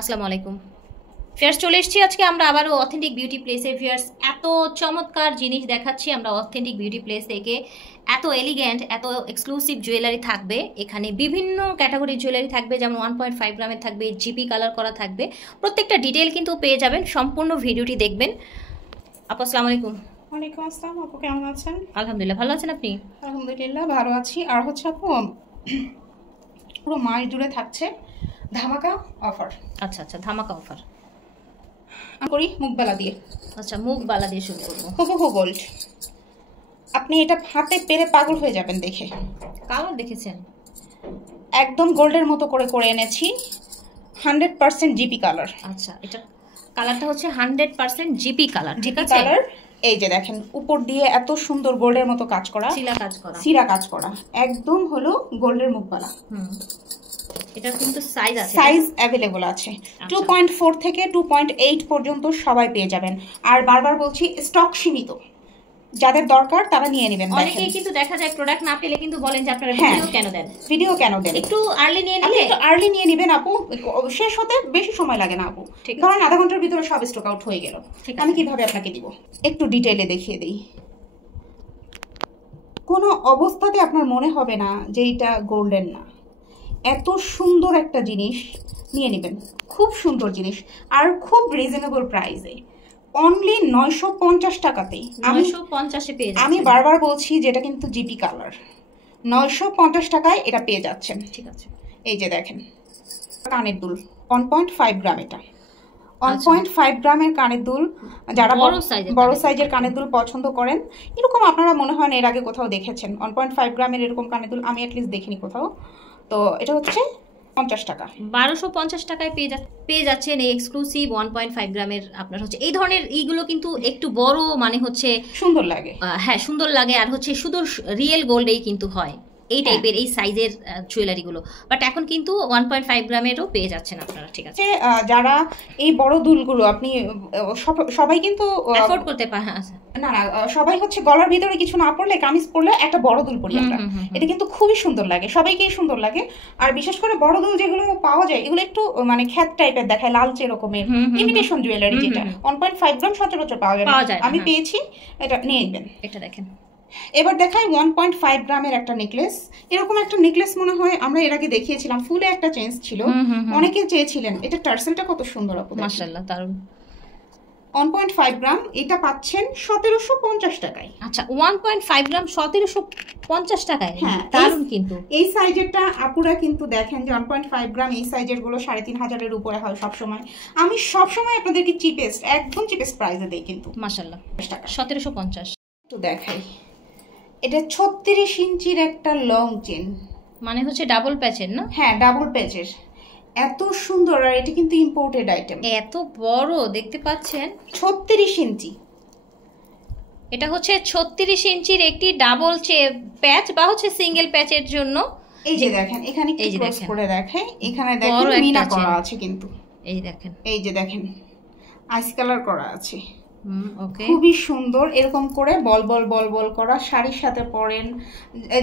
আসসালামু আলাইকুম ফিয়ার্স চলে এসেছি আজকে আমরা আবারও অথেন্টিক বিউটি প্লেসে ফিয়ার্স এত চমৎকার জিনিস দেখাচ্ছি আমরা অথেন্টিক বিউটি প্লেস থেকে এত এলিগেন্ট এত এক্সক্লুসিভ জুয়েলারি থাকবে এখানে বিভিন্ন ক্যাটাগরির জুয়েলারি থাকবে যেমন 1.5 গ্রামের থাকবে জিপি কালার করা থাকবে প্রত্যেকটা ডিটেল কিন্তু পেয়ে যাবেন সম্পূর্ণ ভিডিওটি দেখবেন আপু আসসালামু আলাইকুম ওয়ালাইকুম আসসালাম আপু কেমন আছেন আলহামদুলিল্লাহ ভালো আছেন আপনি আলহামদুলিল্লাহ ভালো আছি আর হচ্ছে আপু পুরো মাস জুড়ে থাকছে ধামাকা অফার আচ্ছা আচ্ছা ধামাকা অফার করি মুখবালা দিয়ে আচ্ছা মুখবালা দিয়ে শুরু করবো হুবহু গোল্ড আপনি এটা হাতে পেরে পাগল হয়ে যাবেন দেখে কালার দেখেছেন একদম গোল্ডের মতো করে করে এনেছি 100% জিপি কালার আচ্ছা এটা কালারটা হচ্ছে 100% জিপি কালার ঠিক আছে কালার এই যে দেখেন উপর দিয়ে এত সুন্দর গোল্ডের মতো কাজ করা সিরা কাজ করা একদম হলো গোল্ডের মুখবালা এটা কিন্তু সাইজ अवेलेबल আছে 2.4 থেকে 2.8 পর্যন্ত সবাই পেয়ে যাবেন আর বারবার বলছি স্টক সীমিত যাদের দরকার তারা নিয়ে নেবেন অনেকেই কিন্তু দেখা যায় প্রোডাক্ট না পেলে কিন্তু বলেন যে আপনারা ভিডিও কেন দেন একটু আর্লি নিয়ে নিলে একটু আর্লি নিয়ে নেবেন আপু শেষ হতে বেশি সময় লাগে না আপু কারণ আধা ঘন্টার ভিতরে সব স্টক আউট হয়ে গেল আমি কিভাবে আপনাকে দিব একটু ডিটেইলে দেখিয়ে দেই কোনো অবস্থাতে আপনার মনে হবে না যে এটা গোল্ডেন না এত সুন্দর একটা জিনিস নিয়ে নেবেন খুব সুন্দর জিনিস আর খুব রিজনেবল প্রাইসে অনলি 950 টাকাতেই 950 এ পেয়ে যাচ্ছেন আমি বারবার বলছি যেটা কিন্তু জিপি কালার 950 টাকায় এটা পেয়ে যাচ্ছেন ঠিক আছে এই যে দেখেন কানের দুল 1.5 গ্রাম এটা 1.5 গ্রামের কানের দুল যারা বড় সাইজের কানের দুল পছন্দ করেন এরকম আপনারা মনে হয় এর আগে কোথাও দেখেছেন 1.5 গ্রামের এরকম কানের দুল আমি অ্যাটলিস্ট দেখিনি কোথাও তো এটা হচ্ছে 50 টাকা 1250 টাকায় পেয়ে যাচ্ছেন এই এক্সক্লুসিভ 1.5 গ্রামের আপনার হচ্ছে এই ধরনের এইগুলো কিন্তু একটু বড় মানে হচ্ছে সুন্দর লাগে হ্যাঁ সুন্দর লাগে আর হচ্ছে শুধু রিয়েল গোল্ডেই কিন্তু হয় এই টাইপের এই সাইজের জুয়েলারি গুলো বাট এখন কিন্তু 1.5 গ্রামেরও পেয়ে যাচ্ছেন আপনারা ঠিক আছে যারা এই বড় দুলগুলো আপনি সবাই কিন্তু অ্যাফোর্ড করতে পারেন না না সবাই হচ্ছে গলার ভিতরে কিছু না পড়লে কামিজ পরলে একটা বড় দুল পরি আমরা এটা কিন্তু খুবই সুন্দর লাগে সবাইকেই সুন্দর লাগে আর বিশেষ করে বড় দুল যেগুলো পাওয়া যায় এগুলো একটু মানে খ্যাত টাইপের দেখায় লালচে রকমের ইমিটেশন জুয়েলারি যেটা 1.5 গ্রাম সচরাচর পাওয়া যায় আমি পেয়েছি এটা নিয়ে নেবেন এটা দেখেন এবার দেখাই 1.5 গ্রামের একটা নেকলেস এরকম একটা নেকলেস মনে হয় আমরা এর আগে দেখিয়েছিলাম ফুলে একটা চেঞ্জ ছিল অনেকে চেয়েছিলেন এটা টার্সেলটা কত সুন্দর আপু মাশাআল্লাহ দারুণ 1.5 গ্রাম এটা পাচ্ছেন 1750 টাকায় আচ্ছা 1.5 গ্রাম 1750 টাকায় হ্যাঁ দারুণ কিন্তু এই সাইজেরটা আপুরা কিন্তু দেখেন যে 1.5 গ্রাম এই সাইজের গুলো 3500 এর উপরে হয় সব সময় আমি সব সময় আপনাদেরকে চিপেস্ট একদম চিপেস্ট প্রাইসে দেই কিন্তু মাশাআল্লাহ 1750 তো দেখাই এটা 36 ইঞ্চির একটা লং চেন মানে হচ্ছে ডাবল প্যাচের না হ্যাঁ ডাবল প্যাচের এত সুন্দর আর এটা কিন্তু ইম্পোর্টেড আইটেম এত বড় দেখতে পাচ্ছেন 36 ইঞ্চি এটা হচ্ছে 36 ইঞ্চির একটি ডাবল প্যাচ বা হচ্ছে সিঙ্গেল প্যাচের জন্য এই যে দেখেন এখানে কি ক্রস করে দেখাই এখানে দেখেন মিনা করা আছে কিন্তু এই যে দেখেন আইস কালার করা আছে খুবই সুন্দর এরকম করে বল বল বল বল করা শাড়ির সাথে পরেন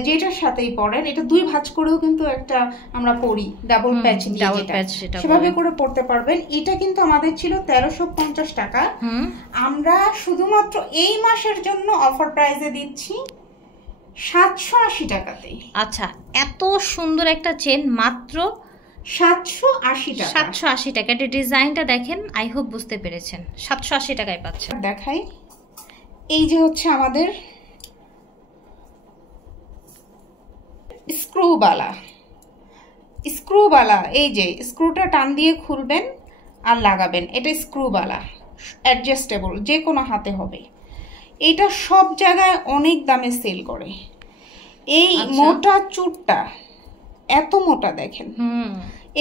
যেটার সাথেই পরেন এটা দুই ভাঁজ করেও কিন্তু একটা আমরা পরি ডাবল প্যাচ দিয়ে সেভাবে করে পড়তে পারবেন এটা কিন্তু আমাদের ছিল 1350 টাকা আমরা শুধুমাত্র এই মাসের জন্য অফার প্রাইসে দিচ্ছি 780 টাকাতে আচ্ছা এত সুন্দর একটা চেন মাত্র 780 টাকা এটা ডিজাইনটা দেখেন আই হোপ বুঝতে পেরেছেন 780 টাকায় পাচ্ছেন দেখাই এই যে হচ্ছে আমাদের স্ক্রুবালা এই যে স্ক্রুটা টান দিয়ে খুলবেন আর লাগাবেন এটা স্ক্রুবালা অ্যাডজাস্টেবল যে কোনো হাতে হবে এটা সব জায়গায় অনেক দামে সেল করে এই মোটা চুটটা এত মোটা দেখেন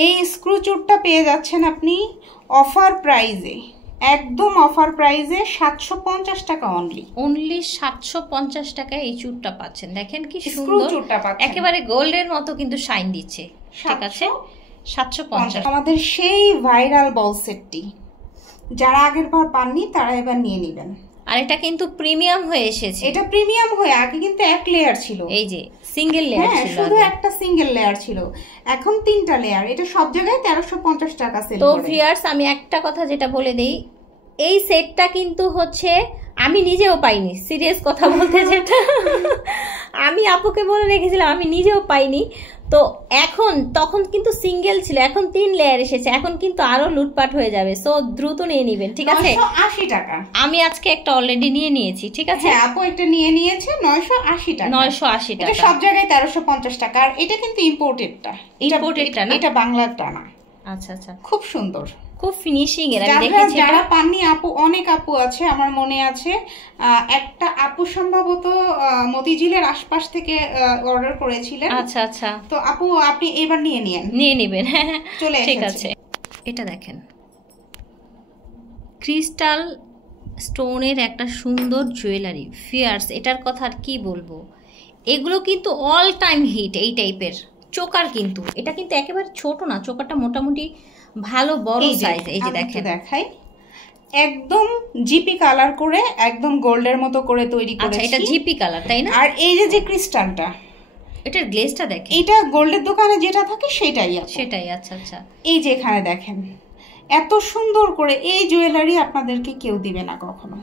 এই স্ক্রু চুটটা পেয়ে যাচ্ছেন আপনি অফার প্রাইজে একদম অফার প্রাইজে 750 টাকা অনলি 750 টাকায় এই চুটটা পাচ্ছেন দেখেন কি সুন্দর চুটটা পাচ্ছেন একেবারে গোল্ডের মতো কিন্তু শাইন দিচ্ছে ঠিক আছে 750 আমাদের সেই ভাইরাল বল সেটটি যারা আগের বার পাননি তারা এবার নিয়ে নেবেন আর এটা কিন্তু প্রিমিয়াম হয়ে এসেছে, এটা প্রিমিয়াম হয়ে, আগে কিন্তু এক লেয়ার ছিল, এই যে সিঙ্গেল লেয়ার ছিল, শুধু একটা সিঙ্গেল লেয়ার ছিল, এখন 3টা লেয়ার। এটা সব জায়গায় 1350 টাকা সেল করে। তো ভিউয়ার্স আমি একটা কথা যেটা বলে দেই, এই সেটটা কিন্তু হচ্ছে আমি নিজেও পাইনি, সিরিয়াস কথা বলতে, যেটা আমি আপুকে বলে রেখেছিলাম, আমি নিজেও পাইনি। তো এখন তখন কিন্তু সিঙ্গেল ছিল, এখন 3 লেয়ার এসেছে, এখন কিন্তু আরো লুটপাট হয়ে যাবে, সো দ্রুত নিয়ে নেবেন, ঠিক আছে? 980 টাকা। আমি আজকে একটা অলরেডি নিয়ে নিয়েছি, ঠিক আছে? হ্যাঁ, আপু একটা নিয়ে নিয়েছে 980 টাকা। 980 টাকা, এটা সব জায়গায় 1350 টাকা। আর এটা কিন্তু ইম্পোর্টেডটা, ইম্পোর্টেডটা না, এটা বাংলাটা না। আচ্ছা আচ্ছা, খুব সুন্দর, খুব ফিনিশিং এর। আমি দেখেছি, যারা পাননি আপু, অনেক আপু আছে, আমার মনে আছে একটা আপু সম্ভবত মতিঝিলের আশপাশ থেকে অর্ডার করেছিলেন। আচ্ছা আচ্ছা, তো আপু আপনি এবার নিয়ে নেবেন, চলে ঠিক আছে। এটা দেখেন, ক্রিস্টাল স্টোনের একটা সুন্দর জুয়েলারি ফিয়ার্স, এটার কথা আর কি বলবো, এগুলো কিন্তু অল টাইম হিট এই টাইপের চোকার। কিন্তু এটা কিন্তু একেবারে ছোট না, চোকারটা মোটামুটি ভালো বড় সাইজ। এই যে দেখেন, দেখাই, একদম জিপি কালার করে, একদম গোল্ডের মতো করে তৈরি করেছি। আচ্ছা, এটা জিপি কালার, তাই না? আর এই যে ক্রিস্টালটা, এটার গ্লেজটা দেখেন, এটা গোল্ডের দোকানে যেটা থাকে সেটাই। আচ্ছা আচ্ছা, এই যে এখানে দেখেন, এত সুন্দর করে এই জুয়েলারি আপনাদেরকে কেউ দিবে না কখনো।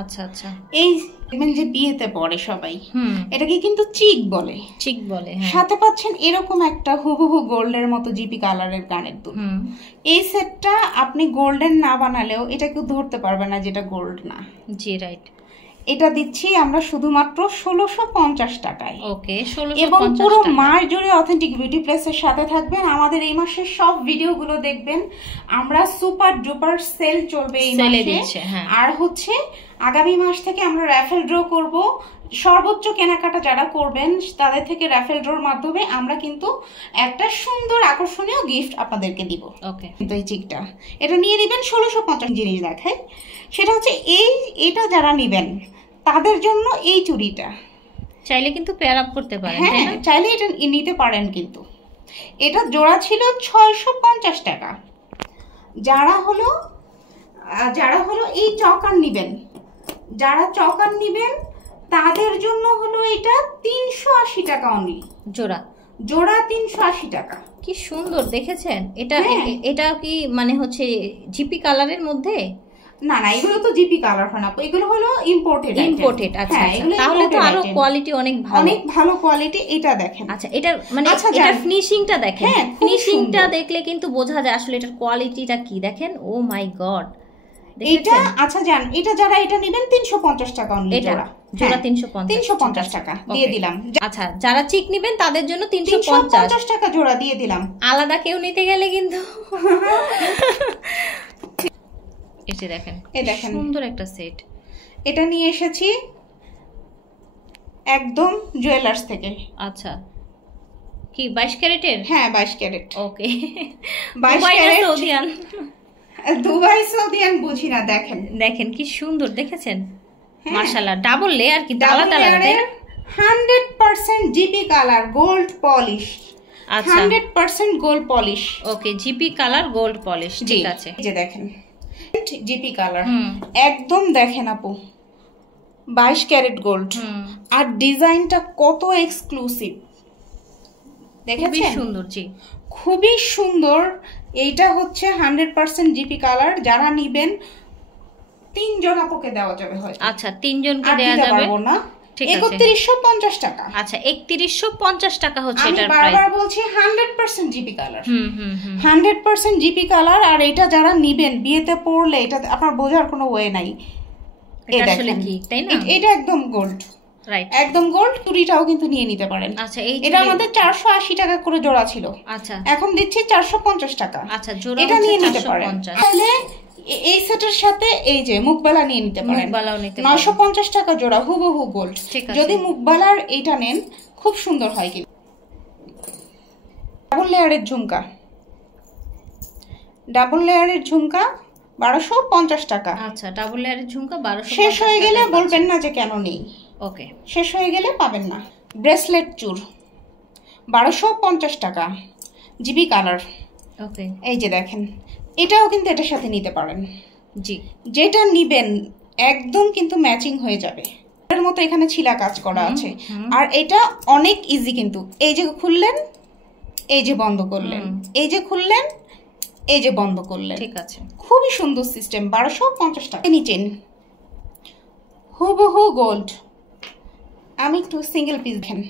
আচ্ছা আচ্ছা, এই যে বিয়েতে পরে সবাই, এটাকে কিন্তু চিক বলে, সাথে পাচ্ছেন এরকম একটা হুবহু গোল্ডের মতো জিপি কালারের কানের দুল। এই সেটটা আপনি গোল্ডেন না বানালেও এটা কেউ ধরতে পারবে না যেটা গোল্ড না। জি রাইট। এটা দিচ্ছি আমরা শুধুমাত্র 1650 টাকায়। ওকে, এবং পুরো মাস জুড়ে অথেন্টিক বিউটি প্লেসের সাথে থাকবেন। আমাদের এই মাসের সব ভিডিওগুলো দেখবেন, আমরা সুপার ডুপার সেল চলবে এই মাসে। আর হচ্ছে আগামী মাস থেকে আমরা র্যাফেল ড্র করব। সর্বোচ্চ কেনাকাটা যারা করবেন তাদের থেকে র্যাফেল ড্রর মাধ্যমে আমরা কিন্তু একটা সুন্দর আকর্ষণীয় গিফট আপনাদেরকে দিব। ওকে, কিন্তু এই চিকটা এটা নিয়ে নেবেন 1650। জিনিস দেখাই, সেটা হচ্ছে এটা যারা নেবেন তাদের জন্য এই চুড়িটা চাইলে কিন্তু পেয়ার আপ করতে পারেন। হ্যাঁ, চাইলে এটা নিতে পারেন। কিন্তু এটা জোড়া ছিল 650 টাকা। যারা হলো এই চকার নিবেন, যারা চকার নিবেন তাদের জন্য হলো এটা 380 টাকা অনলি। জোড়া 380 টাকা। কি সুন্দর দেখেছেন এটা? এটা কি মানে হচ্ছে জিপি কালারের মধ্যে? না না, এগুলো তো জিপি কালার হয় না, এগুলো হলো ইম্পোর্টেড। আচ্ছা, তাহলে তো আরো কোয়ালিটি অনেক ভালো কোয়ালিটি। এটা দেখেন, আচ্ছা এটা মানে এটার ফিনিশিংটা দেখেন, ফিনিশিংটা দেখলে কিন্তু বোঝা যায় আসলে এটার কোয়ালিটিটা কি। দেখেন, ও মাই গড, এটা আচ্ছা জান, এটা যারা এটা নেবেন 350 টাকা অনলি। জোড়া 350 টাকা দিয়ে দিলাম। আচ্ছা, যারা চিক নেবেন তাদের জন্য 350 টাকা জোড়া দিয়ে দিলাম। আলাদা কেউ নিতে গেলে কিন্তু এটা দেখেন, সুন্দর একটা সেট। এটা নিয়ে এসেছি একদম জুয়েলার্স থেকে। আচ্ছা, কি 22 ক্যারেটের? হ্যাঁ 22 ক্যারেট। ওকে, 22 ক্যারেট সৌদিয়ান। দুবাই সৌদিয়ান বুঝি না। দেখেন কি সুন্দর, দেখেছেন? মাশাআল্লাহ, ডাবল লেয়ার, কি আলাদা আলাদা। 100% জিপি কালার গোল্ড পলিশ। আচ্ছা, 100% গোল্ড পলিশ। ওকে, জিপি কালার গোল্ড পলিশ, ঠিক আছে। এই যে দেখেন, জিপি কালার একদম। দেখেন আপু, 22 ক্যারেট গোল্ড। আর ডিজাইনটা কত এক্সক্লুসিভ, দেখেছেন? সুন্দর, জি, খুবই সুন্দর। এইটা হচ্ছে 100% জিপি কালার। যারা নিবেন 3 জন আপুকে দেওয়া যাবে। হয় আচ্ছা, 3 জনকে দেওয়া যাবে না? 3150 টাকা। আচ্ছা, 3150 টাকা হচ্ছে এটার প্রাইস। আমি বারবার বলছি 100% জিপি কালার। 100% GP colour. আর এটা যারা নিবেন বিয়েতে পরলে এটা আপনার বোঝার কোনো ওয়ে নাই। এটা আসলে কি, তাই না? এটা একদম গোল্ড, রাইট, একদম গোল্ড। চুড়িটাও কিন্তু নিয়ে নিতে পারেন। আচ্ছা, এটা আমাদের 480 টাকা করে জোড়া ছিল। আচ্ছা, এখন দিচ্ছি 450 টাকা। আচ্ছা, জোড়া এটা নিয়ে নিতে পারেন। তাহলে এই সেটের সাথে এই যে মুখবালা নিয়ে নিতে পারেন। 950 টাকা জোড়া, হুবহু গোল্ড। যদি মুখবালার এইটা নেন খুব সুন্দর হয়। কিন্তু ডাবল লেয়ারের ঝুমকা, 1250 টাকা। আচ্ছা, ডাবল লেয়ারের ঝুমকা 1250। শেষ হয়ে গেলে বলবেন না যে কেন নেই। ওকে, শেষ হয়ে গেলে পাবেন না। ব্রেসলেট চূড় 1250 টাকা, জিবি কালার। ওকে, এই যে দেখেন, এটাও কিন্তু এটার সাথে নিতে পারেন। জি, যেটা নিবেন একদম কিন্তু ম্যাচিং হয়ে যাবে। এর মতো এখানে ছিলা কাজ করা আছে, আর এটা অনেক ইজি কিন্তু। এই যে খুললেন, এই যে বন্ধ করলেন, এই যে খুললেন, এই যে বন্ধ করলেন, ঠিক আছে। খুবই সুন্দর সিস্টেম। 1250 টাকা। চেন হুবহু গোল্ড। আমি একটু সিঙ্গেল পিস দেখেন,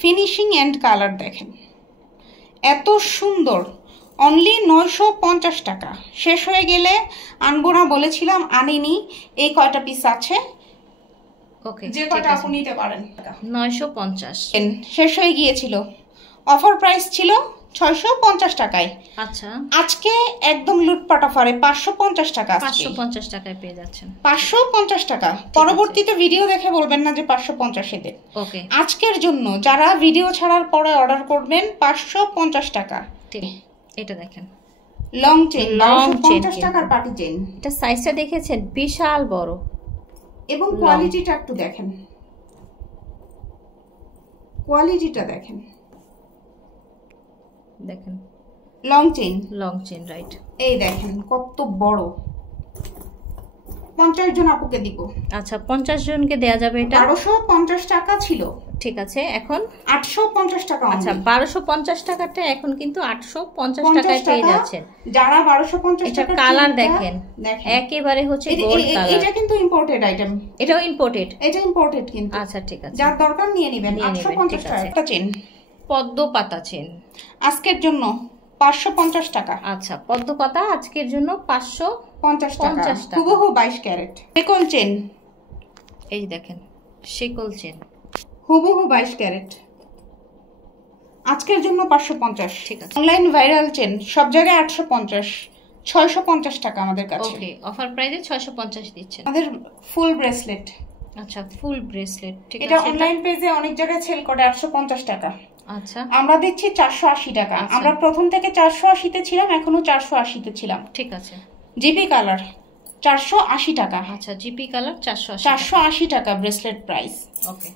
ফিনিশিং এন্ড কালার দেখেন, এত সুন্দর। অনলি 950 টাকা। শেষ হয়ে গেলে আনবো না বলেছিলাম, আনিনি। এই কয়টা পিস আছে, ওকে, যে কয়টা আপনি নিতে পারেন। 950 শেষ হয়ে গিয়েছিল। অফার প্রাইস ছিল 650 টাকায়। আচ্ছা, আজকে একদম লুটপাট অফারে 550 টাকা। 550 টাকায় পেয়ে যাচ্ছেন। 550 টাকা। পরবর্তীতে ভিডিও দেখে বলবেন না যে 550 এ দেন। ওকে, আজকের জন্য যারা ভিডিও ছাড়ার পরে অর্ডার করবেন 550 টাকা। ঠিক, এটা দেখেন, লং চেন, 950 টাকার পার্টি চেন। এটা সাইজটা দেখেছেন, বিশাল বড়, এবং কোয়ালিটিটা একটু দেখেন, কোয়ালিটিটা দেখেন, দেখেন long chain, long chain, right. এই দেখেন কত বড়। 50 জন আপুকে দিব। আচ্ছা, 50 জনকে দেয়া যাবে। এটা 1250 টাকা ছিল, ঠিক আছে, এখন 850 টাকা। আচ্ছা, 1250 টাকাটা এখন কিন্তু 850 টাকায় পেয়ে যাচ্ছেন। যারা 1250 টাকা, কালার দেখেন, একেবারে হচ্ছে গোল্ড কালার। এটা কিন্তু ইম্পোর্টেড আইটেম। এটাও ইম্পোর্টেড? এটা ইম্পোর্টেড কিন্তু। আচ্ছা, ঠিক আছে, যার দরকার নিয়ে নেবেন। 850 টাকা চেন, পদ্ম পাতা চেন আজকের জন্য 550 টাকা। আচ্ছা, পদ্ম পাতা আজকের জন্য 550 টাকা। হুবহু 22 ক্যারেট। শিকল চেন, এই দেখেন, শিকল চেন হুবহু 22 ক্যারেট, আজকের জন্য 550। ঠিক আছে। অনলাইন ভাইরাল চেন সব জায়গায় 850, 650 টাকা আমাদের কাছে। ওকে, অফার প্রাইসে 650 দিচ্ছেন। আমাদের ফুল ব্রেসলেট। আচ্ছা, ফুল ব্রেসলেট, ঠিক আছে। এটা অনলাইন পেজে অনেক জায়গায় সেল করে 850 টাকা। আচ্ছা, আমরা দিচ্ছি 480 টাকা। আমরা প্রথম থেকে 480 তে ছিলাম, এখনো 480 তে ছিলাম। ঠিক আছে। জিপি কালার 480 টাকা। আচ্ছা, জিপি কালার 480 টাকা ব্রেসলেট প্রাইস। ওকে,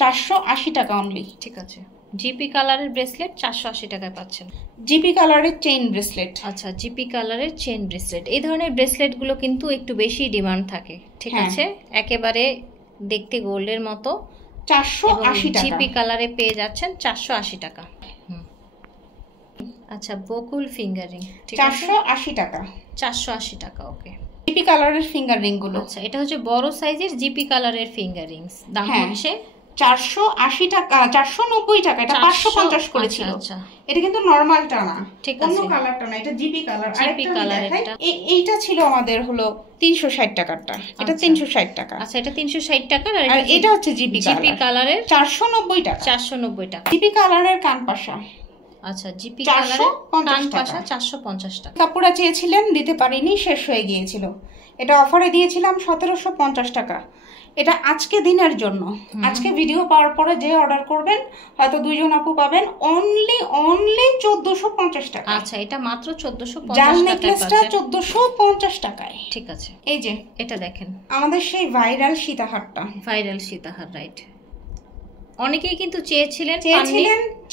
480 টাকা অনলি। ঠিক আছে। জিপি কালারের ব্রেসলেট 480 টাকায় পাচ্ছেন। জিপি কালারের চেইন ব্রেসলেট। আচ্ছা, জিপি কালারের চেইন ব্রেসলেট। এই ধরনের ব্রেসলেট গুলো কিন্তু একটু বেশি ডিমান্ড থাকে, ঠিক আছে। একেবারে দেখতে গোল্ডের মতো। 480 টাকা। জিপি কালারে পেয়ে যাচ্ছেন 480 টাকা। আচ্ছা, বকুল ফিঙ্গারিং, ঠিক আছে, 480 টাকা। 480 টাকা, ওকে। জিপি কালারের ফিঙ্গার রিং গুলো। আচ্ছা, এটা হচ্ছে বড় সাইজের জিপি কালারের ফিঙ্গার রিংস। দাম হচ্ছে 480 টাকা, 490 টাকা। এটা 550 করেছিল। আচ্ছা, এটা কিন্তু নরমালটা না, ঠিক আছে, অন্য কালারটা না, এটা জিপি কালার। জিপি কালারটা এইটা ছিল আমাদের হলো 360 টাকারটা, এটা 360 টাকা। আচ্ছা, এটা 360 টাকা। আর এটা হচ্ছে জিপি কালারের 490 টাকা। 490 টাকা। জিপি কালারের কানপাশা। আচ্ছা, জিপি কালারের কানপাশা 450 টাকা। কাপড়া চেয়েছিলেন, দিতে পারিনি, শেষ হয়ে গিয়েছিল। এটা অফারে দিয়েছিলাম 1750 টাকা। এটা আজকে দিনের জন্য। আজকে ভিডিও পাওয়ার পরে যে অর্ডার করবেন, হয়তো 2 জন আপু পাবেন, অনলি 1450 টাকা। আচ্ছা, এটা মাত্র 1450 জাল নেকলেসটা 1450 টাকায়। ঠিক আছে। এই যে এটা দেখেন, আমাদের সেই ভাইরাল সীতাহারটা। ভাইরাল সীতাহার, রাইট। অনেকেই কিন্তু চেয়েছিলেন,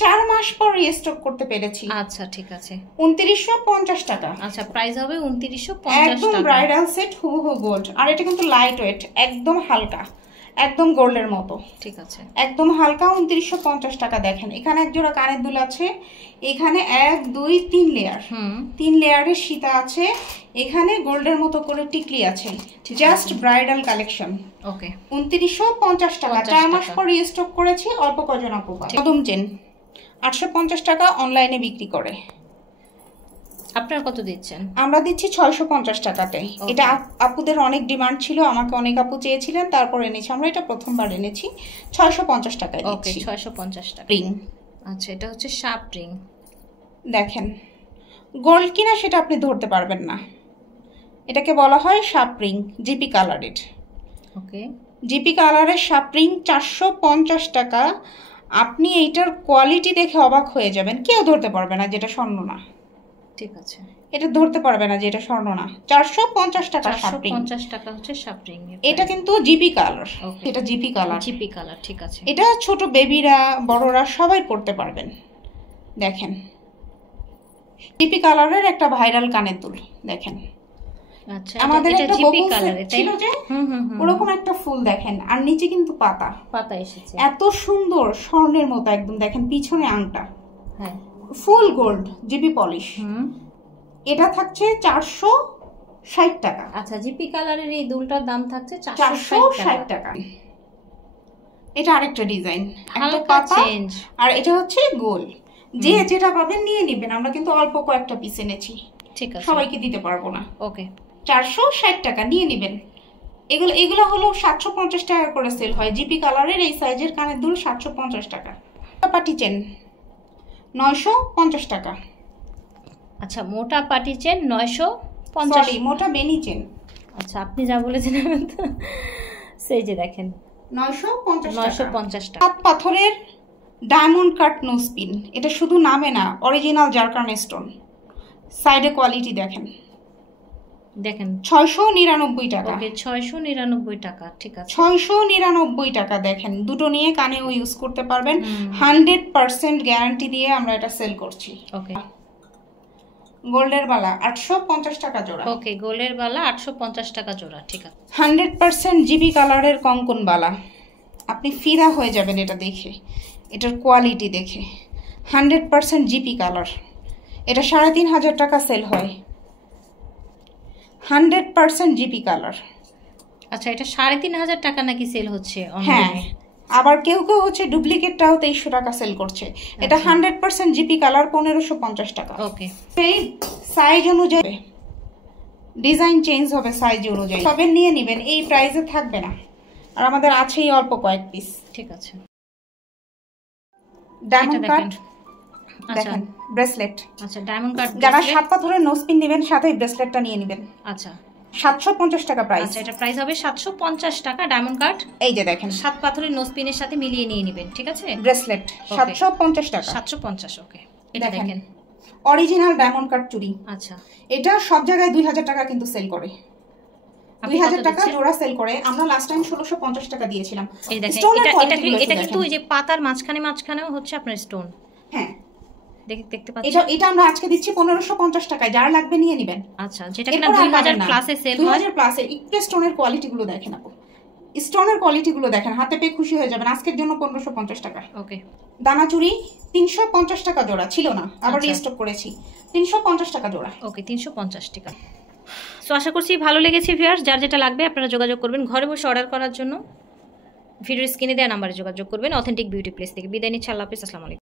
4 মাস পর রিস্টক করতে পেরেছি। আচ্ছা, ঠিক আছে। 2950 টাকা। আচ্ছা, প্রাইস হবে 2950 একদম টাকা। ব্রাইডাল সেট, হুবহু গোল্ড। আর এটা কিন্তু লাইট ওয়েট, একদম হালকা, একদম গোল্ডের মতো, ঠিক আছে, একদম হালকা। 2950 টাকা। দেখেন এখানে এক জোড়া কানের দুল আছে, এখানে 1 2 3 লেয়ার, 3 লেয়ারের সীতা আছে, এখানে গোল্ডের মতো করে টিকলি আছে। Just bridal collection. ওকে, 2950 টাকা। 4 মাস পর রিস্টক করেছি, অল্প কজন আপু পাবে। কদম চেন 850 টাকা অনলাইনে বিক্রি করে। আপনারা কত দিচ্ছেন? আমরা দিচ্ছি 650 টাকাতে। এটা আপুদের অনেক ডিমান্ড ছিল, আমাকে অনেক আপু চেয়েছিলেন, তারপর এনেছি। আমরা এটা প্রথমবার এনেছি, 650 টাকায় দিচ্ছি। 650 টাকা। রিং, আচ্ছা, এটা হচ্ছে শার্প রিং। দেখেন গোল্ড কিনা সেটা আপনি ধরতে পারবেন না। এটাকে বলা হয় শার্প রিং, জিপি কালারের। ওকে, জিপি কালারের শার্প রিং 450 টাকা। আপনি এইটার কোয়ালিটি দেখে অবাক হয়ে যাবেন, কেউ ধরতে পারবে না যেটা স্বর্ণ না। ঠিক আছে, এটা ধরতে পারবে না যে এটা স্বর্ণ না। 450 টাকা। 450 টাকা হচ্ছে শার্প রিং। এটা কিন্তু জিপি কালার। এটা জিপি কালার, জিপি কালার, ঠিক আছে। এটা ছোট বেবিরা, বড়রা সবাই পড়তে পারবেন। দেখেন জিপি কালারের একটা ভাইরাল কানের দুল, দেখেন আচ্ছা, আমাদের একটা জিপি কালারে ছিল যে ওরকম একটা ফুল দেখেন, আর নিচে কিন্তু পাতা এসেছে, এত সুন্দর স্বর্ণের মতো একদম। দেখেন পিছনে আংটা, হ্যাঁ ফুল গোল্ড জিপি পলিশ। এটা থাকছে 460 টাকা। আচ্ছা, জিপি কালারের এই দুলটার দাম থাকছে 460 টাকা। এটা আরেকটা ডিজাইন, একটা পাতা, আর এটা হচ্ছে গোল। যে যেটা পাবেন নিয়ে নেবেন, আমরা কিন্তু অল্প কয়েকটা পিস এনেছি, ঠিক আছে, সবাইকে দিতে পারবো না। ওকে, 460 টাকা নিয়ে নেবেন। এগুলো হলো 750 টাকা করে সেল হয়। জিপি কালারের এই সাইজের কানের দুল 750 টাকা। পাটি চেন 950 টাকা। আচ্ছা, মোটা পাটি চেন 950, মোটা বেনি চেন। আচ্ছা, আপনি যা বলেছেন সেই যে দেখেন 950 টাকা। 7 পাথরের ডায়মন্ড কাট নোজপিন, এটা শুধু নামে না, অরিজিনাল জারকান স্টোন। সাইডে কোয়ালিটি দেখেন 699 টাকা। ওকে, 699 টাকা, ঠিক আছে, 699 টাকা। দেখেন দুটো নিয়ে কানেও ইউজ করতে পারবেন, 100% গ্যারান্টি দিয়ে আমরা এটা সেল করছি। ওকে, গোল্ডের বালা 850 টাকা জোড়া। ওকে, গোল্ডের বালা 850 টাকা জোড়া, ঠিক আছে। 100% জিবি কালারের কঙ্কন বালা, আপনি ফিদা হয়ে যাবেন এটা দেখে, এটার কোয়ালিটি দেখে। 100% জিপি কালার, এটা 3500 টাকা সেল হয়। 100% জিপি কালার। আচ্ছা, এটা 3500 টাকা নাকি সেল হচ্ছে? হ্যাঁ, আবার কেউ কেউ হচ্ছে ডুপ্লিকেটটাও 2300 টাকা সেল করছে। এটা 100% জিপি কালার 1550 টাকা। ওকে, এই সাইজ অনুযায়ী ডিজাইন চেঞ্জ হবে, সাইজ অনুযায়ী তবে নিয়ে নেবেন, এই প্রাইসে থাকবে না। আর আমাদের আছেই অল্প কয়েক পিস, ঠিক আছে। ডায়মন্ড কাট দেখেন, ব্রেসলেট। আচ্ছা, ডায়মন্ড কাট, যারা 7 পাথরের নোজপিন নেবেন সাথে ব্রেসলেটটা নিয়ে নেবেন। আচ্ছা, 750 টাকা প্রাইস। আচ্ছা, এটা প্রাইস হবে 750 টাকা। ডায়মন্ড কাট, এই যে দেখেন 7 পাথরের নোজপিনের সাথে মিলিয়ে নিয়ে নেবেন, ঠিক আছে। ব্রেসলেট 750 টাকা। 750, ওকে। এটা দেখেন অরিজিনাল ডায়মন্ড কাট চুড়ি। আচ্ছা, এটা সব জায়গায় 2000 টাকা কিন্তু সেল করে, 2000 টাকা জোড়া সেল করে। আমরা লাস্ট টাইম 1650 টাকা দিয়েছিলাম। এই দেখেন, এটা কিন্তু ওই যে পাতার মাঝখানেও হচ্ছে আপনার স্টোন। হ্যাঁ, দেখতে পাচ্ছেন। এটা আমরা আজকে দিচ্ছি 1550 টাকায়, যারা লাগবে নিয়ে নেবেন। আচ্ছা, যেটা কিনা 2000 প্লাসে সেল হয়। 2000 প্লাসে। একটু স্টোনের কোয়ালিটি গুলো দেখেন আপু, স্টোনের কোয়ালিটি গুলো দেখেন, হাতে পেয়ে খুশি হয়ে যাবেন। আজকের জন্য 1550 টাকা। ওকে, দানা চুড়ি 350 টাকা জোড়া, ছিল না, আবার রিস্টক করেছি। 350 টাকা জোড়া। ওকে, 350 টাকা। সো আশা করছি ভালো লেগেছে ভিউয়ার্স। যার যেটা লাগবে আপনারা যোগাযোগ করবেন। ঘরে বসে অর্ডার করার জন্য ভিডিওর স্ক্রিনে দেওয়া নাম্বারে যোগাযোগ করবেন। অথেন্টিক বিউটি প্লেস থেকে বিদায় নিচ্ছি। আল্লাহ হাফেজ, আসসালামু আলাইকুম।